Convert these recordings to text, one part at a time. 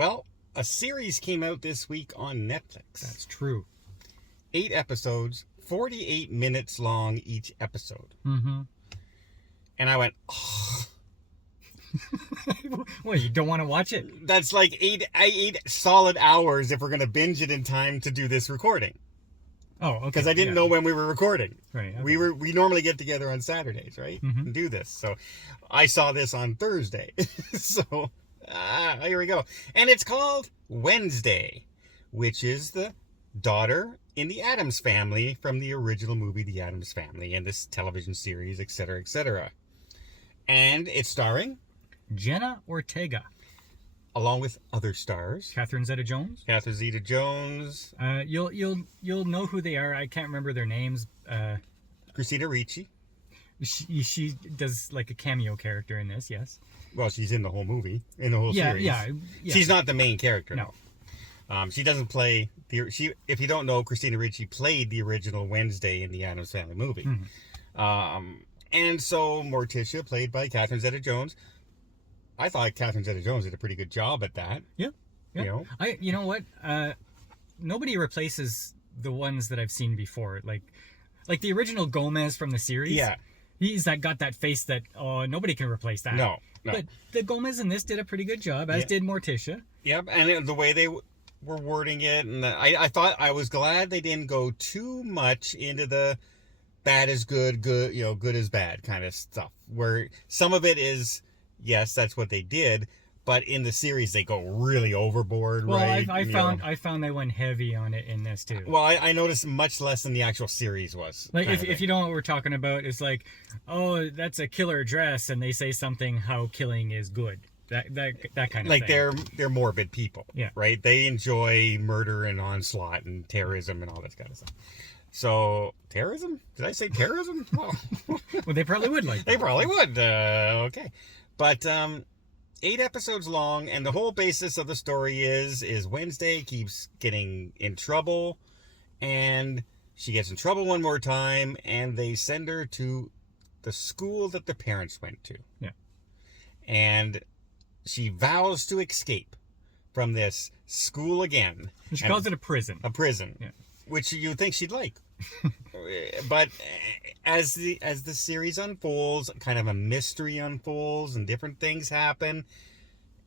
Well, a series came out this week on Netflix. That's true. 8 episodes, 48 minutes long each episode. Mm-hmm. And I went, oh. Well, you don't want to watch it? That's like 8 solid hours if we're going to binge it in time to do this recording. Oh, okay. Because I didn't know when we were recording. Right. Okay. We normally get together on Saturdays, right? Mm-hmm. And do this. So I saw this on Thursday. So here we go. And it's called Wednesday, which is the daughter in the Addams Family from the original movie The Addams Family and this television series, etc., etc. And it's starring Jenna Ortega, along with other stars. Catherine Zeta-Jones. Catherine Zeta-Jones. You'll know who they are. I can't remember their names. Christina Ricci. She does like a cameo character in this. Yes. Well, she's in the whole movie, in the whole series. Yeah. She's not the main character. No. She doesn't play if you don't know, Christina Ricci played the original Wednesday in the Addams Family movie. Mm-hmm. And so Morticia, played by Catherine Zeta-Jones. I thought Catherine Zeta-Jones did a pretty good job at that. Yeah. You know? You know what? Nobody replaces the ones that I've seen before. Like the original Gomez from the series. Yeah. He's got that face that nobody can replace that. No. But the Gomez in this did a pretty good job, as did Morticia. Yep, and the way they were wording it, and I was glad they didn't go too much into the bad is good, good is bad kind of stuff. Where some of it is, yes, that's what they did, but in the series they go really overboard. Well, right? I found they went heavy on it in this too. Well, I noticed much less than the actual series was. Like if you don't know what we're talking about, it's like, oh, that's a killer dress, and they say something how killing is good. That kind of like thing. they're morbid people. Yeah. Right? They enjoy murder and onslaught and terrorism and all that kind of stuff. So, terrorism? Did I say terrorism? Well, well, they probably would like that. They probably would. Okay. But 8 episodes long, and the whole basis of the story is Wednesday keeps getting in trouble, and she gets in trouble one more time, and they send her to the school that the parents went to. Yeah. And she vows to escape from this school again. She calls it a prison. A prison. Yeah. Which you think she'd like. But as the series unfolds, kind of a mystery unfolds and different things happen,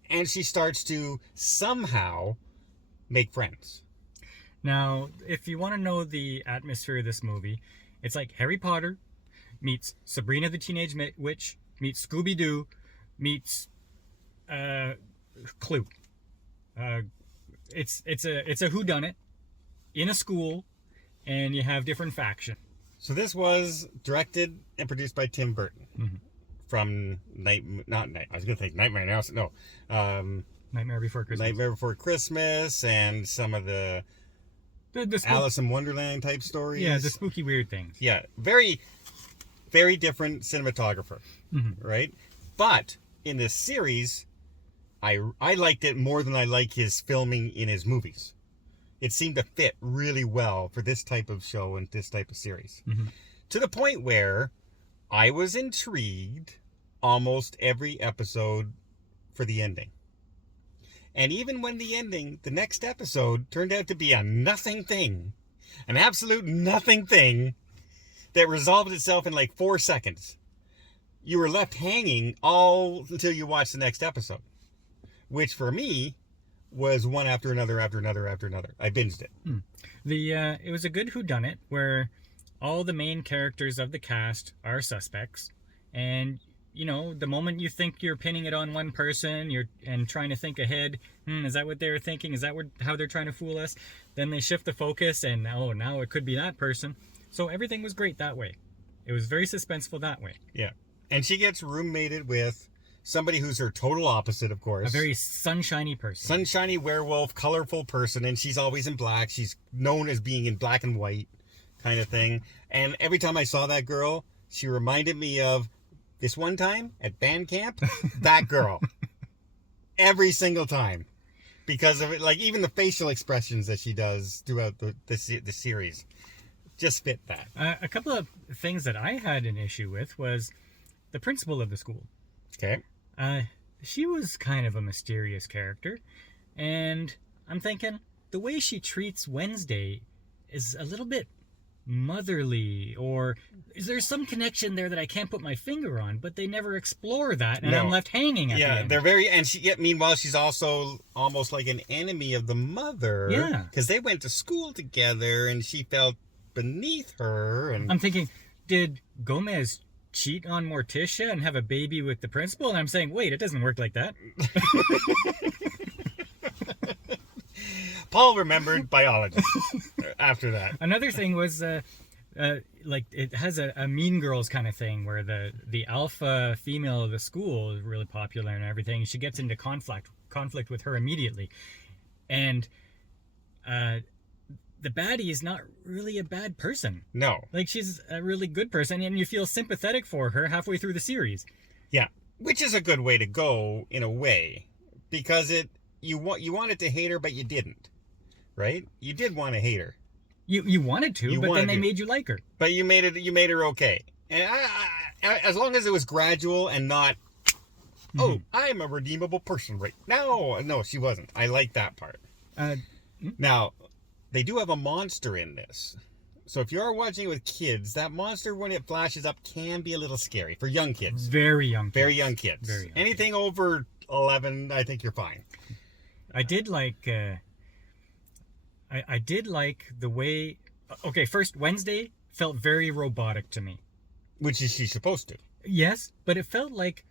and she starts to somehow make friends. Now, if you want to know the atmosphere of this movie, it's like Harry Potter meets Sabrina the Teenage Witch meets Scooby-Doo meets Clue. It's a whodunit in a school, and you have different factions. So this was directed and produced by Tim Burton. Mm-hmm. From I was going to think Nightmare on Elm Street. No. Nightmare Before Christmas. Nightmare Before Christmas and some of the Alice in Wonderland type stories. Yeah, the spooky weird things. Yeah, very, very different cinematographer, right? But in this series, I liked it more than I like his filming in his movies. It seemed to fit really well for this type of show and this type of series. Mm-hmm. To the point where I was intrigued almost every episode for the ending. And even when the next episode turned out to be a nothing thing, an absolute nothing thing that resolved itself in like 4 seconds, you were left hanging all until you watched the next episode. Which for me was one after another, after another, after another. I binged it. It was a good whodunit where all the main characters of the cast are suspects, and the moment you think you're pinning it on one person, and trying to think ahead, is that what they were thinking? Is that how they're trying to fool us? Then they shift the focus, and now it could be that person. So everything was great that way. It was very suspenseful that way. Yeah, and she gets roommated with somebody who's her total opposite, of course. A very sunshiny person. Sunshiny werewolf, colorful person, and she's always in black. She's known as being in black and white kind of thing. And every time I saw that girl, she reminded me of this one time at band camp, that girl. Every single time. Because of it, like even the facial expressions that she does throughout the series just fit that. A couple of things that I had an issue with was the principal of the school. Okay. She was kind of a mysterious character. And I'm thinking, the way she treats Wednesday is a little bit motherly, or is there some connection there that I can't put my finger on, but they never explore that, and No. I'm left hanging at the end. They're very, and meanwhile, she's also almost like an enemy of the mother. Yeah. Because they went to school together and she felt beneath her. And I'm thinking, did Gomez cheat on Morticia and have a baby with the principal? And I'm saying, wait, it doesn't work like that. Paul remembered biology after that. Another thing was, like, it has a Mean Girls kind of thing where the alpha female of the school is really popular and everything. She gets into conflict with her immediately. And the baddie is not really a bad person. No. Like, she's a really good person, and you feel sympathetic for her halfway through the series. Yeah. Which is a good way to go, in a way. Because you wanted to hate her, but you didn't. Right? You did want to hate her. You wanted to, but then they made you like her. But you made her okay. And I, as long as it was gradual and not, oh, I'm a redeemable person right now. No, she wasn't. I like that part. Now, they do have a monster in this. So if you are watching it with kids, that monster, when it flashes up, can be a little scary for young kids. Very young kids. Very young kids. Very young Anything kids. over 11, I think you're fine. I did like... I did like the way... Okay, first, Wednesday felt very robotic to me. Which is she supposed to. Yes, but it felt like,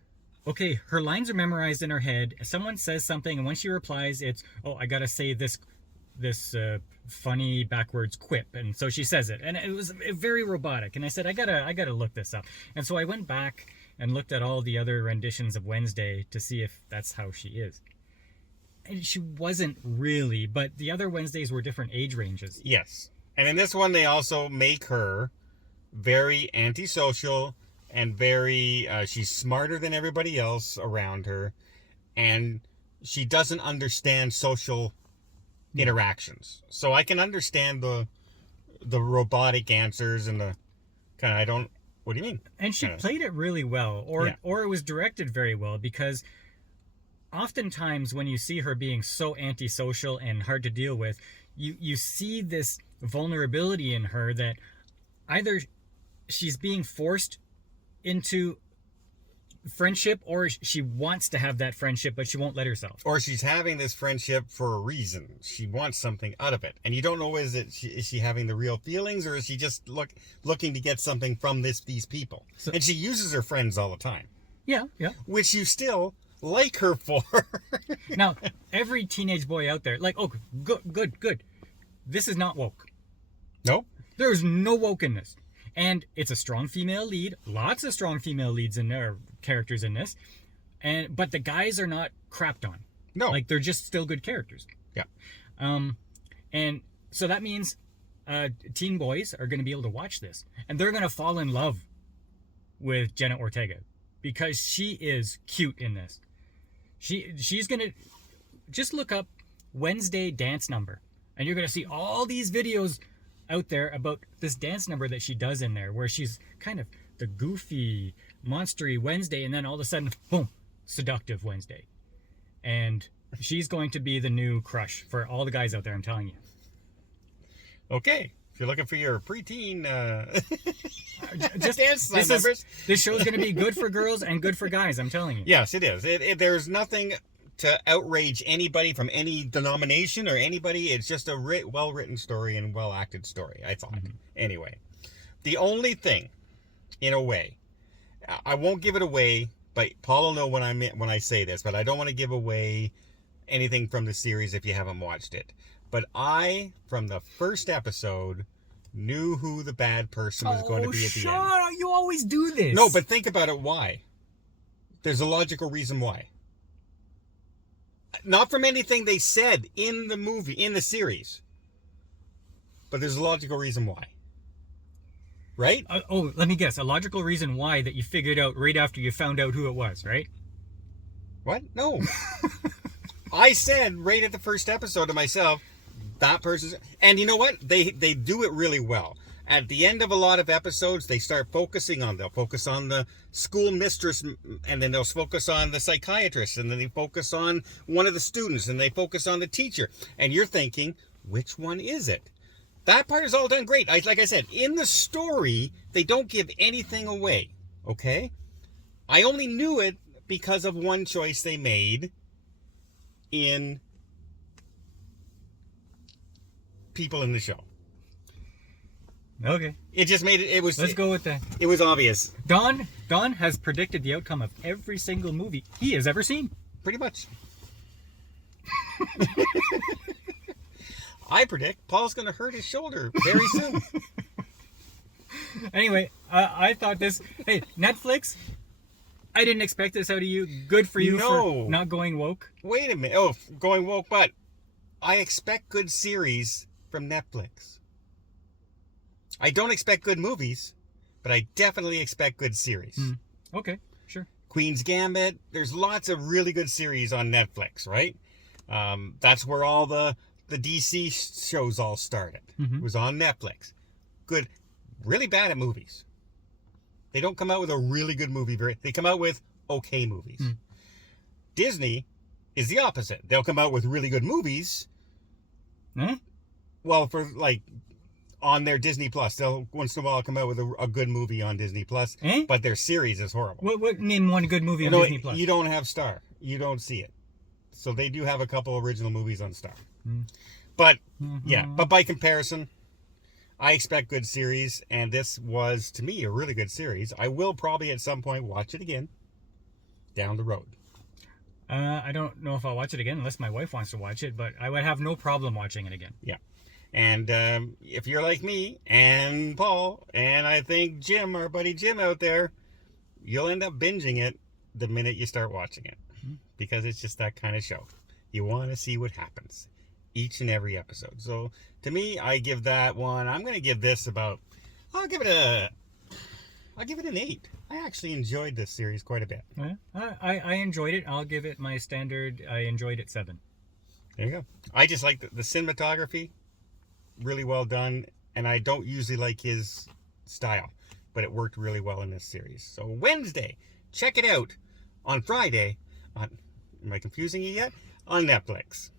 okay, her lines are memorized in her head. Someone says something, and when she replies, it's, oh, I gotta say this funny backwards quip, and so she says it, and it was very robotic. And I said, I gotta look this up. And so I went back and looked at all the other renditions of Wednesday to see if that's how she is. And she wasn't really, but the other Wednesdays were different age ranges. Yes. And in this one, they also make her very antisocial and very, she's smarter than everybody else around her. And she doesn't understand social interactions. So I can understand the robotic answers and the kind of, I don't, what do you mean? And she played it really well, or it was directed very well, because oftentimes when you see her being so antisocial and hard to deal with, you see this vulnerability in her that either she's being forced into friendship, or she wants to have that friendship, but she won't let herself. Or she's having this friendship for a reason. She wants something out of it. And you don't know, is she having the real feelings, or is she just looking to get something from these people? So, and she uses her friends all the time. Yeah. Which you still like her for. Now, every teenage boy out there, like, oh, good. This is not woke. Nope. There's no woke in this. And it's a strong female lead. Lots of strong female leads in there, characters in this. But the guys are not crapped on. No. Like, they're just still good characters. Yeah. And so that means teen boys are going to be able to watch this. And they're going to fall in love with Jenna Ortega. Because she is cute in this. She's going to... Just look up Wednesday dance number. And you're going to see all these videos out there about this dance number that she does in there, where she's kind of the goofy, monstery Wednesday, and then all of a sudden, boom, seductive Wednesday. And she's going to be the new crush for all the guys out there, I'm telling you. Okay. If you're looking for your preteen just dance numbers. This show's going to be good for girls and good for guys, I'm telling you. Yes, it is. There's nothing to outrage anybody from any denomination or anybody. It's just a well-written story and well-acted story, I thought. Mm-hmm. Anyway, the only thing, in a way, I won't give it away, but Paul will know when I say this, but I don't want to give away anything from the series if you haven't watched it. But from the first episode, knew who the bad person was going to be at the end. You always do this. No, but think about it. Why? There's a logical reason why. Not from anything they said in the movie, in the series. But there's a logical reason why. Right? Let me guess. A logical reason why that you figured out right after you found out who it was, right? What? No. I said right at the first episode to myself, that person's... And you know what? They do it really well. At the end of a lot of episodes, they'll focus on the school mistress, and then they'll focus on the psychiatrist, and then they focus on one of the students, and they focus on the teacher. And you're thinking, which one is it? That part is all done great. Like I said, in the story, they don't give anything away, okay? I only knew it because of one choice they made in people in the show. Okay. It just made it was... Let's go with that. It was obvious. Don has predicted the outcome of every single movie he has ever seen. Pretty much. I predict Paul's going to hurt his shoulder very soon. Anyway, I thought this... Hey, Netflix, I didn't expect this out of you. Good for you for not going woke. Wait a minute. Oh, going woke, but I expect good series from Netflix. I don't expect good movies, but I definitely expect good series. Okay, sure. Queen's Gambit. There's lots of really good series on Netflix, right? That's where all the DC shows all started. It was on Netflix. Good. Really bad at movies. They don't come out with a really good movie. They come out with okay movies. Disney is the opposite. They'll come out with really good movies. Well, for like on their Disney Plus, they'll once in a while come out with a good movie on Disney Plus. But their series is horrible. What name one good movie on Disney Plus? You don't have Star. You don't see it. So they do have a couple original movies on Star. But yeah, but by comparison, I expect good series, and this was, to me, a really good series. I will probably at some point watch it again down the road. I don't know if I'll watch it again unless my wife wants to watch it, but I would have no problem watching it again. Yeah. And if you're like me and Paul, and I think Jim, our buddy Jim out there, you'll end up binging it the minute you start watching it. Because it's just that kind of show. You want to see what happens each and every episode. So to me, I give that one, I'm going to give this I'll give it an 8. I actually enjoyed this series quite a bit. I enjoyed it. I'll give it my standard, I enjoyed it 7. There you go. I just like the cinematography. Really well done. And I don't usually like his style. But it worked really well in this series. So Wednesday, check it out. On Friday, am I confusing you yet? On Netflix.